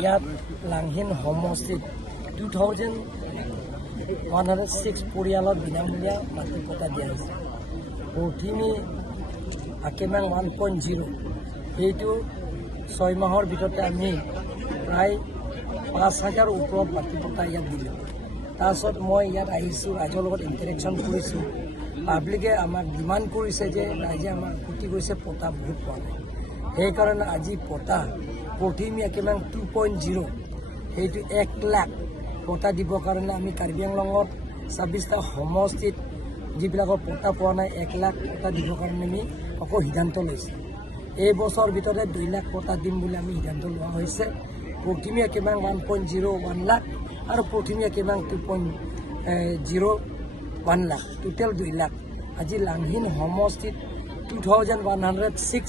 ইয়াত লাংহিন সমষ্টিত 2106 পৰিয়ালত বিনামূলীয়া মাটি পট্টা দিয়া হৈছে। প্ৰথমে আকেমাং 1.0 সেইটো 6 মাহৰ ভিতৰতে আমি প্ৰায় 5,000 ওপৰত মাটি পট্টা ইয়াত দিলোঁ। তাৰপিছত মই ইয়াত আহিছোঁ, ৰাইজৰ লগত ইণ্টাৰেকশ্যন কৰিছোঁ। পাব্লিকে আমাক ডিমাণ্ড কৰিছে যে ৰাইজে আমাক ক্ষতি কৰিছে, পট্টা বহুত পোৱা নাই। সেইকাৰণে আজি পট্টা প্ৰথমে একেবাৰে 2.0 সেইটো 1 লাখ পট্টা দিবৰ কাৰণে আমি কাৰ্বি আংলঙত 26টা সমষ্টিত যিবিলাকৰ পট্টা পোৱা নাই 1 লাখ পট্টা দিবৰ কাৰণে আমি আকৌ সিদ্ধান্ত লৈছোঁ। এই বছৰৰ ভিতৰতে 2 লাখ পট্টা দিম বুলি আমি সিদ্ধান্ত লোৱা হৈছে। প্ৰথমে একেবাৰে 1.0 1 লাখ আৰু প্ৰথমে একেবাৰে 2.0 1 লাখ, টোটেল 2 লাখ। আজি লাংহিন সমষ্টিত 2106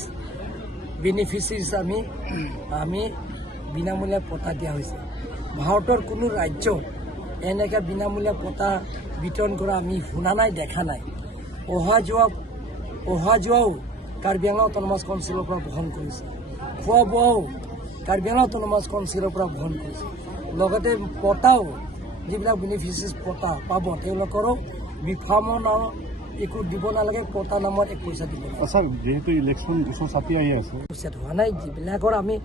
বেনিফিচিয়াৰিজ আমি বিনামূলীয়া পট্টা দিয়া হৈছে। ভাৰতৰ কোনো ৰাজ্য এনেকৈ বিনামূলীয়া পট্টা বিতৰণ কৰা আমি শুনা নাই, দেখা নাই। অহা যোৱাও কাৰ্বি আংলং অট'নমাছ কাউন্সিলৰ পৰা বহন কৰিছে, খোৱা বোৱাও কাৰ্বি আংলং অট'নমাছ কাউন্সিলৰ পৰা বহন কৰিছে। লগতে পট্টাও যিবিলাক বেনিফিচিয়াৰিজ পট্টা পাব তেওঁলোকৰো বিফামনৰ একো দিব নালাগে, পট্টা নামত 1 পইচা দিব নালাগে। আচ্ছা, যেহেতু ইলেকশ্যন চাপি আহি আছে, হোৱা নাই যিবিলাকৰ আমি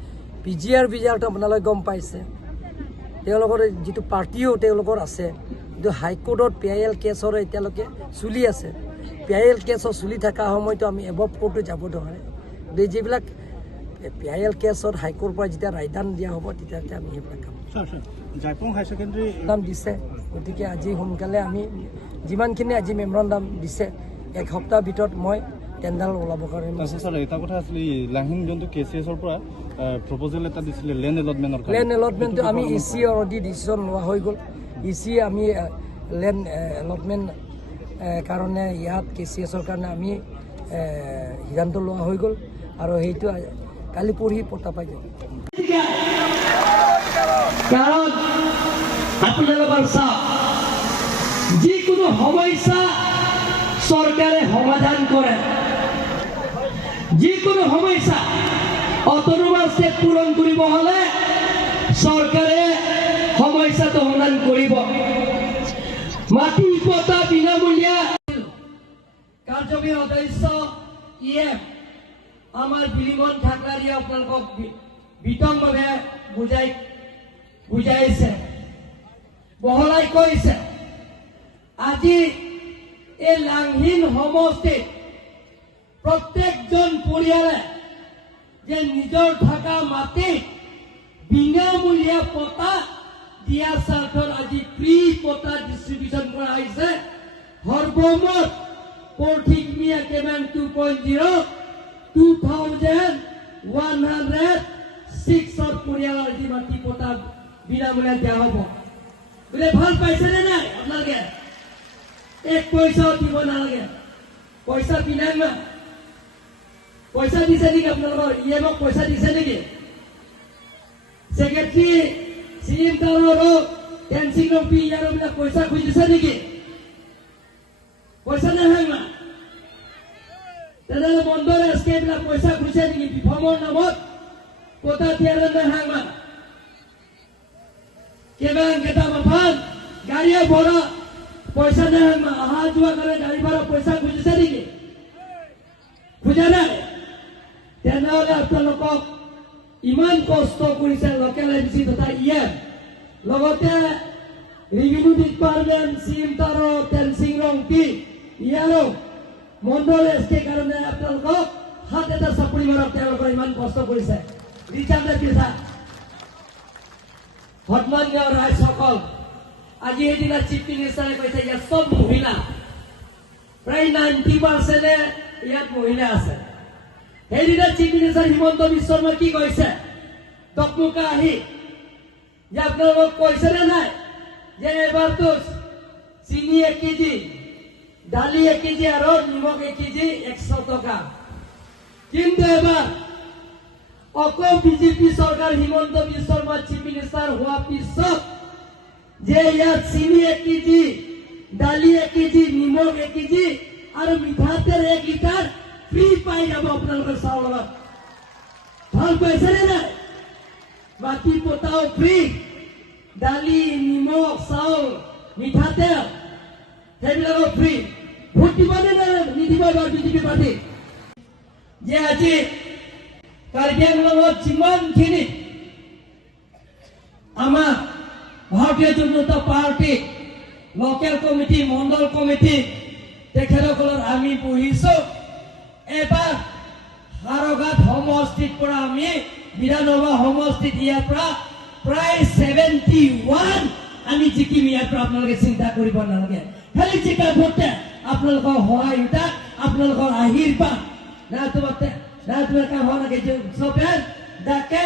PGR বিজাৰটো আপোনালোকে গম পাইছে, তেওঁলোকৰ যিটো পাৰ্টিও তেওঁলোকৰ আছে, কিন্তু হাইকোৰ্টত PIL কেছৰ এতিয়ালৈকে চলি আছে। PIL কেছৰ চলি থকা সময়তো আমি এবভ কোৰ্টত যাব নোৱাৰে। যিবিলাক PIL কেছত হাইকোৰ্টৰ পৰা যেতিয়া ৰায়দান দিয়া হ'ব তেতিয়া আমি সেইবিলাক কাম জাইপং হাই ছেকেণ্ডেৰী দিছে। গতিকে আজি সোনকালে আমি যিমানখিনি আজি মেমৰেণ্ডাম দিছে 1 সপ্তাহৰ ভিতৰত মই টেণ্ডাৰ ওলাবৰ কাৰণে। ছাৰ, এটা কথা আছিলে, লাংহিন যোনটো KCSৰ পৰা প্ৰপ'জেল এটা দিছিলে লেণ্ড এলটমেণ্টৰ লেণ্ড এলটমেণ্টটো আমি EC অলৰেডি ডিচিশ্যন লোৱা হৈ গ'ল। EC আমি লেণ্ড এলটমেণ্ট কাৰণে ইয়াত KCSৰ কাৰণে আমি সিদ্ধান্ত লোৱা হৈ গ'ল আৰু সেইটো কালি পৰহি পট্টা পাই যাব। কাৰণ আপোনালোকৰ চাওক, যিকোনো সমস্যা চৰকাৰে সমাধান কৰে, যিকোনো সমস্যা অট'নমাছ ষ্টেট পূৰণ কৰিব হ'লে চৰকাৰে সমস্যাটো সমাধান কৰিব। মাটি পট্টা বিনামূলীয়া কাৰ্যবাহী সদস্য EM আমাৰ বিলিমন ঠাকুৰীয়ে আপোনালোকক বিতংভাৱে বুজাইছে, বহলাই কৈছে। আজি এই লাংহিন সমষ্টিত প্ৰত্যেকজন পৰিয়ালে যে নিজৰ থকা মাটি বিনামূলীয়া পট্টা দিয়া স্বাৰ্থত আজি ফ্ৰী পট্টা ডিষ্ট্ৰিবিউশ্যন কৰা হৈছে। সৰ্বমুঠ প্ৰথমে একেবাৰে 2.0 2106 পৰিয়ালৰ আজি মাটি পট্টা বিনামূলীয়া দিয়া হ'ব। বোলে ভাল পাইছেনে নাই আপোনালোকে? 1 পইচাও দিব নালাগে, পইচা বিনামূলীয়া। পইচা দিছে নেকি আপোনালোকৰ? EMক পইচা দিছে নেকি? ছেক্ৰেটাৰী CM টাউনৰো টেনচিং PIR বিলাক পইচা খুজিছে নেকি? পইচা নাহে না? তেনেহ'লে মণ্ডল SK বিলাক পইচা খুজিছে নেকি? বিফৰ্মৰ নামত পট্টা দিয়াৰ নাহে না? কেইবাং কেইটা মাফান গাড়ীয়ে ভৰা পইচা নাহে না? অহা যোৱা কাৰণে গাড়ী ভাড়া পইচা খুজিছে নেকি? খোজা নাই? তেনেহ'লে আপোনালোকক ইমান কষ্ট কৰিছে লোকেল MC তথা EM, লগতে ৰেভিনিউ ডিপাৰ্টমেণ্ট CM টাউনৰ টেনচিং P ইয়াৰো মণ্ডল SK কাৰণে আপোনালোকক হাত এটা চাপৰি মাৰক। তেওঁলোকৰ ইমান কষ্ট কৰিছে। ৰিচাৰ্ডে পিছা সন্মানীয় ৰাইজসকল, আজি সেইদিনা চিফ মিনিষ্টাৰে কৈছে ইয়াত চব মহিলা, প্ৰায় 90% ইয়াত মহিলা আছে। সেইদিনা চিফ মিনিষ্টাৰ হিমন্ত বিশ্ব শৰ্মাই কি কৈছে? দকমুকা আহি যে আপোনালোকক কৈছেনে নাই যে এবাৰতো চিনি 1 কেজি, দালি 1 কেজি আৰু নিমখ 1 কেজি 100 টকা। কিন্তু এবাৰ অকল বিজেপি চৰকাৰ হিমন্ত বিশ্ব শৰ্মা চিফ মিনিষ্টাৰ হোৱাৰ পিছত যে ইয়াত চিনি 1 কেজি, দালি 1 কেজি, নিমখ 1 কেজি আৰু মিঠাতেল 1 লিটাৰ ফ্ৰী পাই যাব আপোনালোকৰ চাউলত। ভাল পাইছেনে নাই? মাটি পতাও ফ্ৰী, দালি, নিমখ, চাউল, মিঠাতেল সেইবিলাকো ফ্ৰী। ভোট দিব নে নিদিব এবাৰ বিজেপি পাৰ্টি? যে আজি কাৰ্বি আংলঙত যিমানখিনি আমাৰ ভাৰতীয় জনতা পাৰ্টি লোকেল কমিটি, মণ্ডল কমিটি তেখেতসকলৰ আমি বহিছো। এবাৰ হাৰঘাট সমষ্টিৰ পৰা আমি বিধানসভা সমষ্টিত ইয়াৰ পৰা প্ৰায় 71 আমি জিকিম। ইয়াৰ পৰা আপোনালোকে চিন্তা কৰিব নালাগে। খালি জিকা ভোটে আপোনালোকৰ সহায়তা, আপোনালোকৰ আশীৰ্বাদ না তোমাৰ কাম হোৱা লাগে। চবে ডাকে